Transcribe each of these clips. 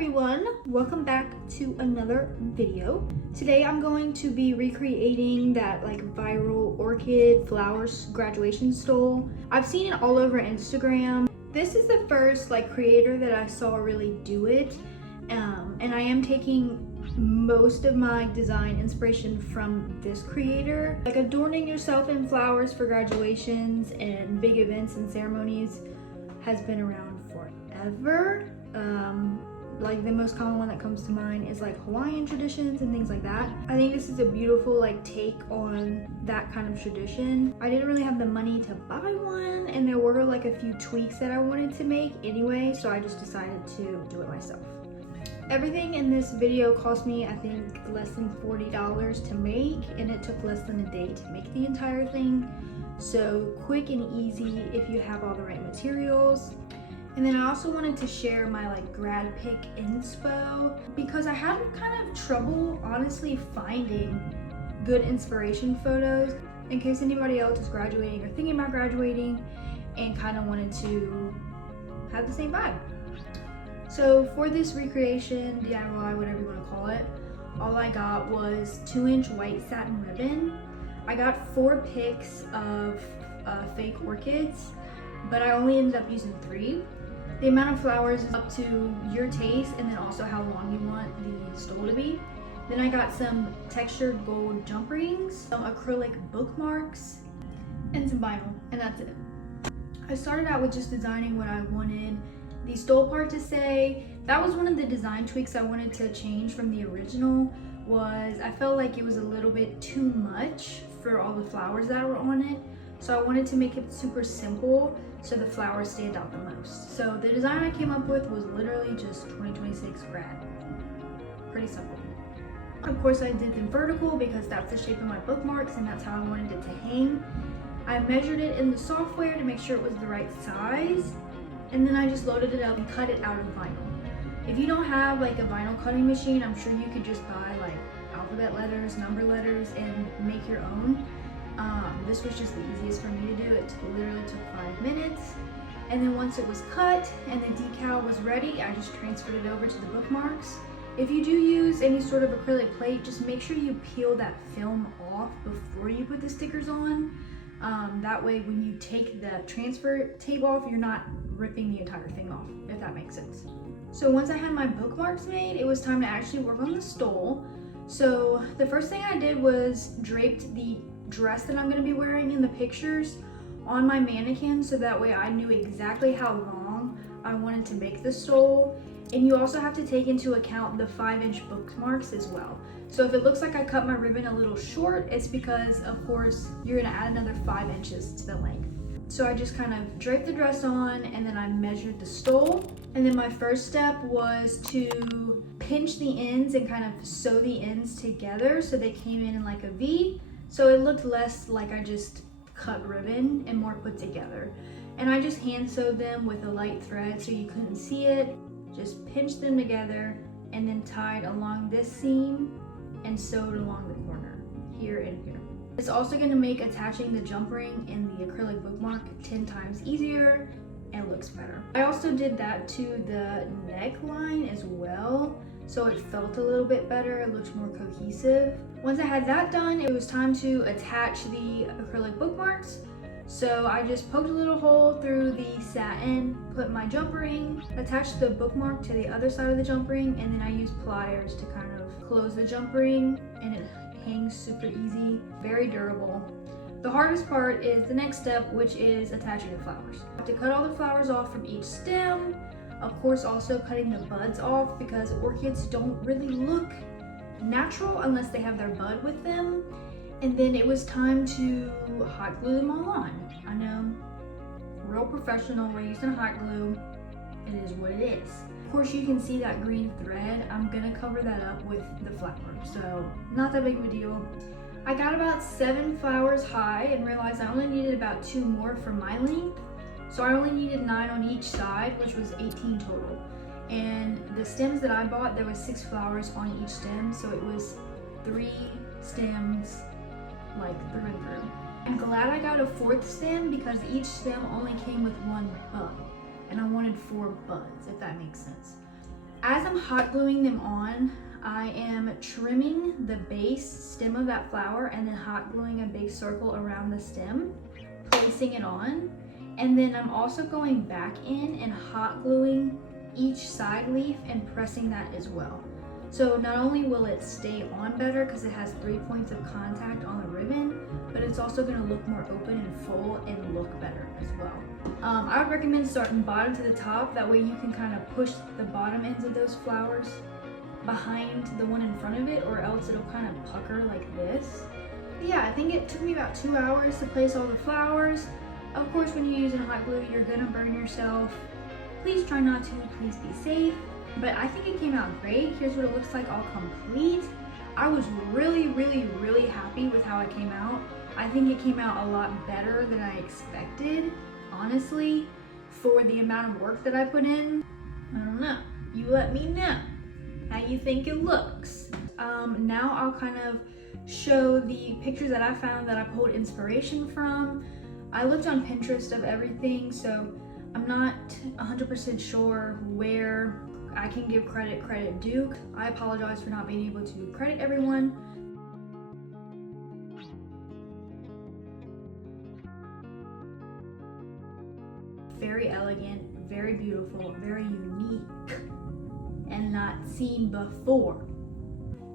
everyone, welcome back to another video. Today I'm going to be recreating that viral orchid flowers graduation stole. I've seen it all over Instagram. This is the first creator that I saw really do it, and I am taking most of my design inspiration from this creator. Adorning yourself in flowers for graduations and big events and ceremonies has been around forever. The most common one that comes to mind is Hawaiian traditions and things like that. I think this is a beautiful take on that kind of tradition. I didn't really have the money to buy one, and there were a few tweaks that I wanted to make anyway, so I just decided to do it myself. Everything in this video cost me, I think, less than $40 to make, and it took less than a day to make the entire thing. So quick and easy if you have all the right materials. And then I also wanted to share my grad pick inspo, because I had kind of trouble honestly finding good inspiration photos in case anybody else is graduating or thinking about graduating and kind of wanted to have the same vibe. So for this recreation, D.I.Y, whatever you want to call it, all I got was 2-inch white satin ribbon. I got 4 picks of fake orchids, but I only ended up using 3. The amount of flowers is up to your taste, and then also how long you want the stole to be. Then I got some textured gold jump rings, some acrylic bookmarks, and some vinyl, and that's it. I started out with just designing what I wanted the stole part to say. That was one of the design tweaks I wanted to change from the original. Was I felt like it was a little bit too much for all the flowers that were on it. So I wanted to make it super simple so the flowers stand out the most. So the design I came up with was literally just 2026 grad. Pretty simple. Of course I did them vertical because that's the shape of my bookmarks and that's how I wanted it to hang. I measured it in the software to make sure it was the right size, and then I just loaded it up and cut it out of vinyl. If you don't have a vinyl cutting machine, I'm sure you could just buy alphabet letters, number letters, and make your own. This was just the easiest for me to do. It literally took 5 minutes. And then once it was cut and the decal was ready, I just transferred it over to the bookmarks. If you do use any sort of acrylic plate, just make sure you peel that film off before you put the stickers on. That way when you take the transfer tape off, you're not ripping the entire thing off, if that makes sense. So once I had my bookmarks made, it was time to actually work on the stole. So the first thing I did was draped the dress that I'm going to be wearing in the pictures on my mannequin, so that way I knew exactly how long I wanted to make the stole. And you also have to take into account the 5-inch bookmarks as well. So if it looks like I cut my ribbon a little short, it's because of course you're going to add another 5 inches to the length. So I just kind of draped the dress on, and then I measured the stole. And then my first step was to pinch the ends and kind of sew the ends together so they came in like a V. So it looked less like I just cut ribbon and more put together. And I just hand sewed them with a light thread so you couldn't see it. Just pinched them together and then tied along this seam and sewed along the corner, here and here. It's also going to make attaching the jump ring and the acrylic bookmark 10 times easier and looks better. I also did that to the neckline as well, so it felt a little bit better, it looked more cohesive. Once I had that done, it was time to attach the acrylic bookmarks. So I just poked a little hole through the satin, put my jump ring, attached the bookmark to the other side of the jump ring, and then I used pliers to kind of close the jump ring, and it hangs super easy, very durable. The hardest part is the next step, which is attaching the flowers. I have to cut all the flowers off from each stem. Of course, also cutting the buds off, because orchids don't really look natural unless they have their bud with them. And then it was time to hot glue them all on. I know, real professional, we're using hot glue. It is what it is. Of course, you can see that green thread. I'm gonna cover that up with the flower, so not that big of a deal. I got about 7 flowers high and realized I only needed about 2 more for my length. So I only needed 9 on each side, which was 18 total. And the stems that I bought, there was 6 flowers on each stem, so it was 3 stems through and through. I'm glad I got a 4th stem because each stem only came with 1 bud, and I wanted 4 buds, if that makes sense. As I'm hot gluing them on, I am trimming the base stem of that flower and then hot gluing a big circle around the stem, placing it on. And then I'm also going back in and hot gluing each side leaf and pressing that as well. So not only will it stay on better because it has 3 points of contact on the ribbon, but it's also going to look more open and full and look better as well. I would recommend starting bottom to the top. That way you can kind of push the bottom ends of those flowers behind the one in front of it, or else it'll kind of pucker like this. But yeah, I think it took me about 2 hours to place all the flowers. Of course, when you're using hot glue, you're gonna burn yourself. Please try not to, please be safe. But I think it came out great. Here's what it looks like all complete. I was really happy with how it came out. I think it came out a lot better than I expected, honestly, for the amount of work that I put in. I don't know, you let me know how you think it looks. Now I'll kind of show the pictures that I found that I pulled inspiration from. I looked on Pinterest of everything, so I'm not 100% sure where I can give credit due. I apologize for not being able to credit everyone. Very elegant, very beautiful, very unique, and not seen before.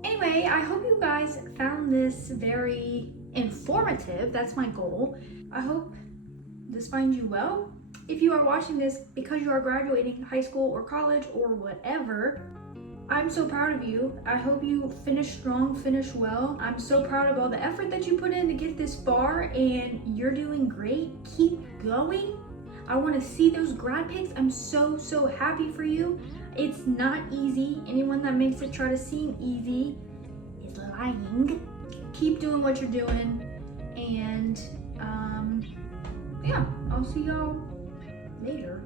Anyway, I hope you guys found this very informative. That's my goal. I hope this finds you well. If you are watching this because you are graduating high school or college or whatever, I'm so proud of you. I hope you finish strong, finish well. I'm so proud of all the effort that you put in to get this far, and you're doing great. Keep going. I want to see those grad pics. I'm so happy for you. It's not easy. Anyone that makes it try to seem easy is lying. Keep doing what you're doing, and yeah, I'll see y'all later.